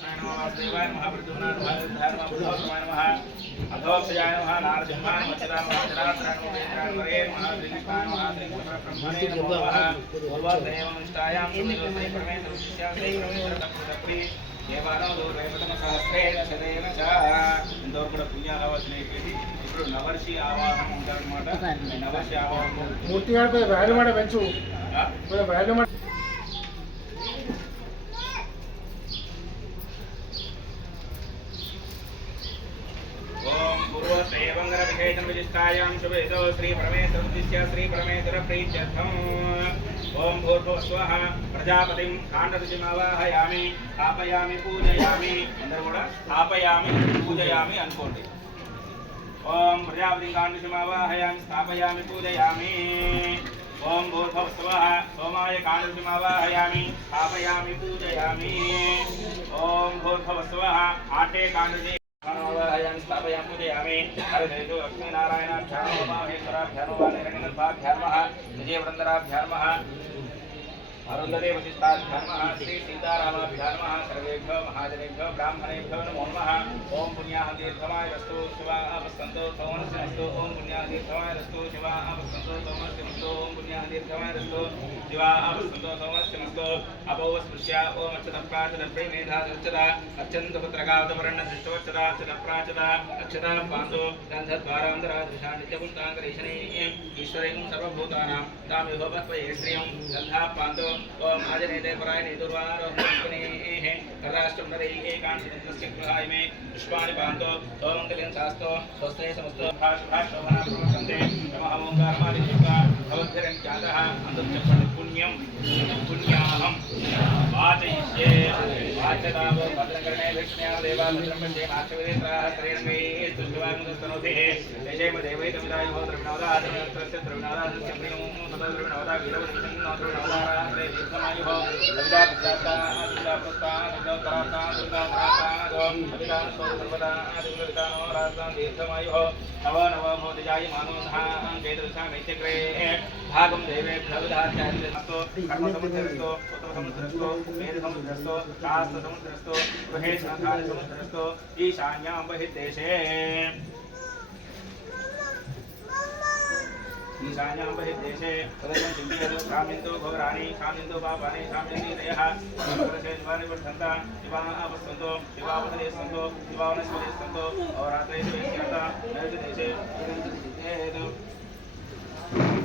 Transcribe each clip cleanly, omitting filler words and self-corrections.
कृष्णाय नमः वासुदेवाय नमः प्रद्युम्नाय नमः अनिरुद्धाय नमः बुद्धोत्तमाय नमः अधोक्षजाय नमः नारसिंहाय नमः चिदामहाजनात्राय नमः वेदान्तरे नमः श्रीकृष्णाय नमः श्रीकृष्णब्रह्मणे नमो नमः भगवद्देवमिष्टायां सुमेधोत्तरे परमेश्वरस्यास्ते परमेश्वरतत्त्वतत्त्वे देवानां दूरवैपतमसहस्रेण शतेन च ఇంతవరకు కూడా పుణ్యాలు వచ్చినాయి. ఇప్పుడు నవర్షి ఆవాహనం ఉంటారనమాట. నవర్షి ఆవాహనం మూర్తి గారి వాల్యూ మాట పెంచు వాల్యూ మాట. ओम पूर्वस्त्रैवंगर विशेषण विशिष्टायां शुभेदो श्री परमेश्वरस्य श्री परमेश्वर प्रीत्यर्थम् ओम भूर्भुवस्वः प्रजापतिं काण्डऋषिमावाहयामि स्थापयामि पूजयामि अंदर కూడా स्थापयामि पूजयामि అనుకోండి. ओम प्रजापतिं काण्डऋषिमावाहयामि स्थापयामि पूजयामि ओम भूर्भुवस्वः सोमाय काण्डऋषिमावाहयामि स्थापयामि पूजयामि ओम भूर्भुवस्वः आटे काण्डऋषि स्थापयामि पूजयामि हरिदेव लक्ष्मीनारायणाभ्यां नमः महेश्वराभ्यां नमः निरञ्जनाभ्यां नमः विजयवृन्दराभ्यां नमः अरुन्धते वशिष्ठाभ्यां नमः श्री सीतारामाभ्यां नमः सर्वेभ्यो महाजनेभ्यो ब्राह्मणेभ्यो नमो नमः ओम पुण्याः दीर्घमाय रस्तु शिवाः अपस्तन्तो सोमनस्यमस्तु ओम पुण्याः दीर्घमाय रस्तु शिवाः अपस्तन्तो सोमनस्यमस्तु ओम पुण्याः दीर्घमाय रस्तु शिवाः अपस्तन्तो सोमनस्यमस्तु अपोवस्पृश्य ओम अच्युतप्राचुतप्रे मेधाचुतदा अच्युतपुत्रगावतवर्णदृष्टोच्चदा अच्युतप्राचुता अच्युता पान्तु गन्धद्वारान्तरादृशा नित्यपुंसाङ्करेशने ईश्वरेण सर्वभूतानां तामिहोपस्वये श्रियं गन्धा पान्तु ओम आजनेते परायणे दुर्वारोहणस्पनेः कदाष्टुम्नरे एकांशनित्यस्य गृहाय मे पुष्पाणि पान्तु ओमङ्गल्यं शास्तो स्वस्ते समस्तो भाषभाषोभना प्रवर्तन्ते नमः ओंकारमादित्वा भवद्भिरं जातः अन्तर्चपण्य पुण्यं पुण्याहं वाचयिष्ये वाचतावो भद्रकर्णे विष्णुया देवा भद्रं पश्ये माक्षवेत्राः श्रेणवे स्तुष्टवाङ्गस्तनोतिः जयजयम देवैतमिदाय भो द्रविणोदा द्रविणोत्रस्य द्रविणोदास्य प्रियं ततो द्रविणोदा वीरवदनं द्रविणोदा दीर्घमायुः कविता पुष्टाता दुर्गा पुष्टा दुर्गोत्तराता दुर्गामराता कविता सर्वदा दुर्गवितानो राता दीर्घमायुः नव नव भूतिजाय मानोधः चैत्रदशा मैत्यग्रे भागं देवेभ्यो विधाचार्यस्तु कर्मसमुद्रस्तु पुत्रसमुद्रस्तु वेदसमुद्रस्तु शास्त्रसमुद्रस्तु गृहे शान्तासमुद्रस्तु ईशान्यां बहिर्देशे ईशान्यां बहिर्देशे तदनं चिन्तयतु शामिन्दो भवराणि शामिन्दो पापानि शामिन्दीतयः शिवानि वर्धन्ता शिवाः अपस्तन्तो शिवावसने सन्तो शिवावनस्पते सन्तो अवरात्रे देशेता नैर्देशे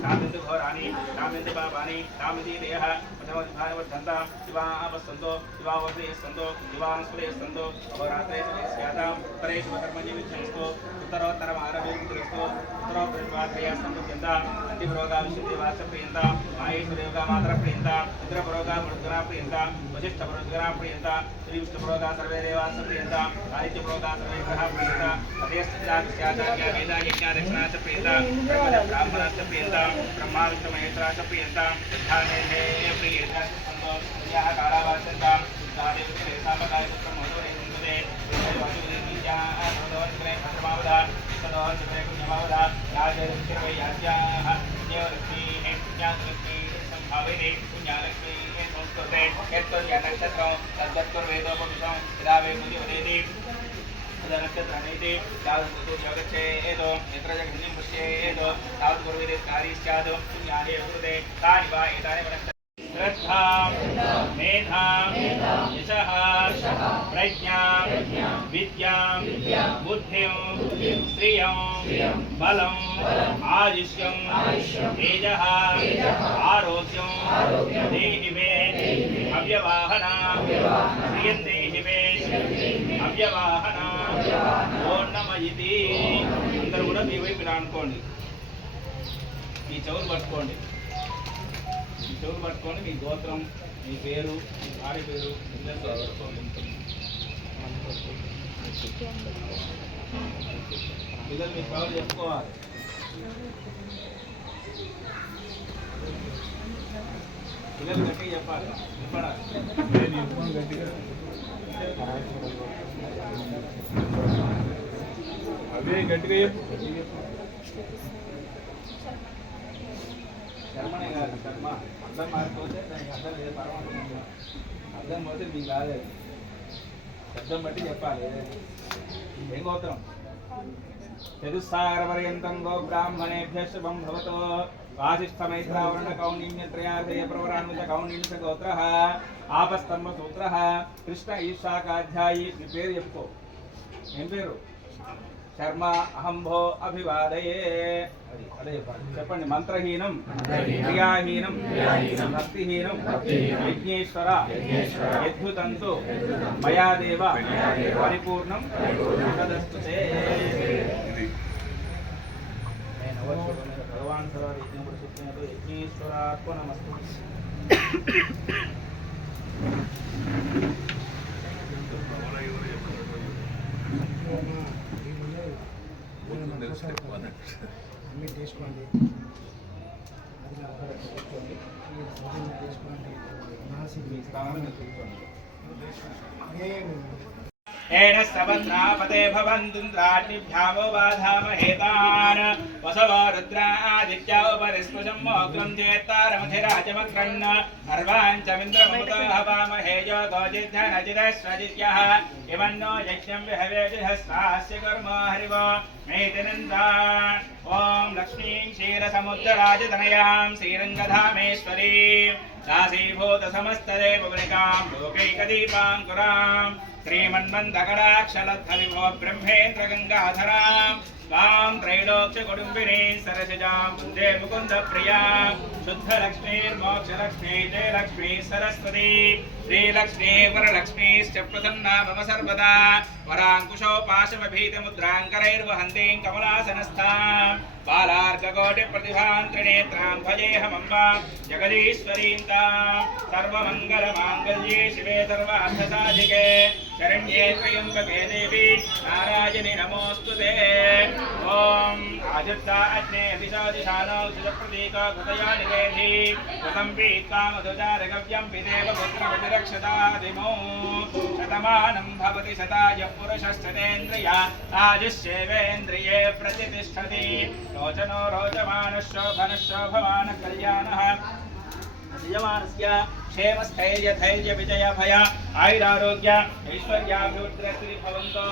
शामिन्दो भवराणि शामिन्दो पापानि शामिन्दीतयः प्रथमविधानि वर्धन्ता शिवाः अपस्तन्तो शिवावसने सन्तो शिवावनस्पते सन्तो अवरात्रे देशेता उत्तरेषु कर्मणि विच्छन्तो उत्तरोत्तरमारभेन्द्रस्तो उत्तरोत्तरवात्रया समुद्यन्ता अंतिमरोगा विशुद्धिवाच प्रियन्ता माहेश्वरयोगा मात्रा प्रियन्ता इंद्रपरोगा मृद्गना प्रियन्ता वशिष्ठपरोगा प्रियन्ता श्रीविष्णुपरोगा सर्वे देवास प्रियन्ता आदित्यपरोगा सर्वे ग्रह प्रियन्ता अधेष्ठाचार्य वेदा यज्ञादक्षिणा च प्रियन्ता ब्राह्मणा च प्रियन्ता ब्रह्मा विष्णु महेश्वरा च प्रियन्ता सिद्धाने प्रियन्ता यः कालावासन्ता सादेवते सामकाय पुत्रं मधुरे सुन्दरे वासुदेव विद्या भगवन्ते भद्रमावदा सदोहस्ते कुञ्जमावदा राजलक्ष्मी याज्ञाः देवलक्ष्मीः ज्ञानलक्ष्मी संभाविनी पुण्यालक्ष्मी संस्कृते एतद्यनक्षत्रं तद्वत्कुर्वेदोपविशं यदा वे मुनिवदेति तदनक्षत्राणीति तावत् जगच्छेदो यत्र जगन्निं पश्येदो तावत् कुर्वेदे कार्य स्यात् पुण्यानि कृते तानि वा एतानि वनस्पति श्रद्धा मेधा यशः प्रज्ञा विद्या बुद्धिं श्रियं बलं आयुष्यं तेजः आरोग्यं देहि मे अव्यवाहना श्रियं देहि मे अव्यवाहना పూర్ణమయితి. అందరూ కూడా మీ వైపు ఇలా అనుకోండి. ఈ చెవులు పట్టుకోండి. ఈ చెవులు పట్టుకొని మీ గోత్రం, మీ పేరు, మీ భార్య పేరు పిల్లలు మీ పేరు చెప్పుకోవాలి. పిల్లలు గట్టిగా చెప్పాలి. చెప్పాలి గట్టిగా. అదే గట్టిగా శర్మనే కాదు శర్మ. అర్థం మారిపోతే దానికి అర్థం లేదు. పరమాత్మ అర్థం పోతే మీకు కాలేదు. శబ్దం బట్టి చెప్పాలి. ఏం గోత్రం? చతుస్సాగరపర్యంతం గో బ్రాహ్మణేభ్య శుభం భవతో. వాసిష్ఠమైత్రావరణ కౌండిన్యత్రయార్థయ ప్రవరాన్విత కౌండిన్య గోత్రః ఆపస్తంభ సూత్రః కృష్ణ ఈశాఖాధ్యాయి. మీ పేరు చెప్పుకో. ఏం పేరు? శర్మ అహంభో అభివాదయే. అదే చెప్పాలి. చెప్పండి. మంత్రహీనం క్రియాహీనం భక్తిహీనం యజ్ఞేశ్వర యద్భుతంతు మయాదేవ పరిపూర్ణం తదస్తుతే. భగవాన్ సర్వ యజ్ఞేశ్వరాత్మనమస్తు. అన్నీ తీసుకోండి. అది నా తీసుకోండి. తీసుకోండి. ఏన సవత్రాపతే భవంతుంద్రాణిభ్యామో బాధామహేతాన్ వసవో రుద్రాదిత్యోపరిస్పృశం మోగ్రం చేత్తారమధిరాజమగ్రన్ అర్వాంచమింద్రమముతో హవామహే యోగోజిద్ధనజిదశ్వజిత్యః ఇమన్నో యజ్ఞం విహవే విహస్వాస్య కర్మ హరివో మేతినందాన్. ఓం లక్ష్మీం క్షీరసముద్రరాజతనయాం శ్రీరంగధామేశ్వరీం దాసీభూత సమస్తదేవగుణికాం లోకైకదీపాంకురాం శ్రీమన్మందకటాక్షలబ్ధవిభో బ్రహ్మేంద్ర గంగాధరాం కాం త్రైలోక్య కుటుంబినీ సరసిజాం వందే ముకుంద ప్రియాం శుద్ధలక్ష్మీర్మోక్షలక్ష్మీ జయలక్ష్మీ సరస్వతీ శ్రీలక్ష్మీ వరలక్ష్మీశ్చ ప్రసన్నా మమ సర్వదా. వరాంకుశోపాశమభీతముద్రాంకరైర్వహంతీం కమలాసనస్థాం బాలార్కకోటి ప్రతిభాం త్రినేత్రాం భజేహమంబాం జగదీశ్వరీం తాం. సర్వమంగళమాంగళ్యే శివే సర్వార్థసాధికే శరణ్యే త్రయంబకే దేవి నారాయణి నమోస్తుతే. ఓం ఆదిత్తా అగ్నే అభిషాదిశానో సుజప్రతీక కృతయా నివేధి కృతం పీత్వా మధుజారగవ్యం పిదేవ పుత్రమతిరక్షతాదిమో శతమానం భవతి శతాయ పురుషశ్చతేంద్రియ ఆయుష్యేవేంద్రియే ప్రతిష్టతి. రోచనో రోచమానః శోభనః శోభమాన కళ్యాణః యజమానస్య క్షేమస్థైర్య ధైర్య విజయ భయ ఆయురారోగ్య ఐశ్వర్యాభివృద్ధిరస్తి భవంతో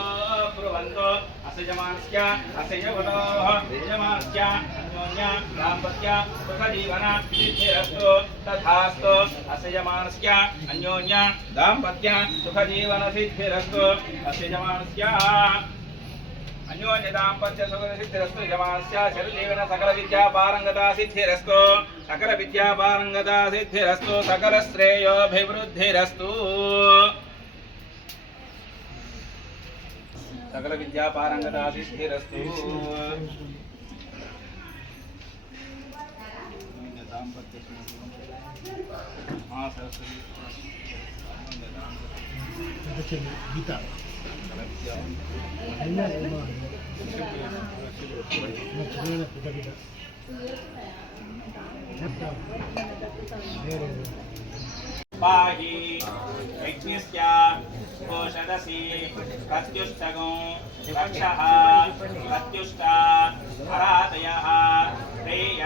బ్రువంతో. అసయమానస్య అసయవతోః యజమానస్య అన్యోన్య దాంపత్య సుఖజీవన సిద్ధిరస్తు తథాస్తు. అసయమానస్య అన్యోన్య దాంపత్య సుఖజీవన సిద్ధిరస్తు. అసయమానస్య అన్యోన్య దాంపత్య సుఖ సిద్ధిరస్తు. యజమానస్య చిరజీవన సకల విద్యా పారంగతా సిద్ధిరస్తు. సకల విద్యా పారంగతా సిద్ధిరస్తు. సకల శ్రేయోభివృద్ధిరస్తు. సకల విద్యా పారంగతా సిద్ధిరస్తు. దాంపత్య సరస్వతి గీత పాహి యజ్ఞస్య కోశదసి ప్రత్యుష్టగో రక్షః ప్రత్యుష్ట హరాతయః ప్రేయ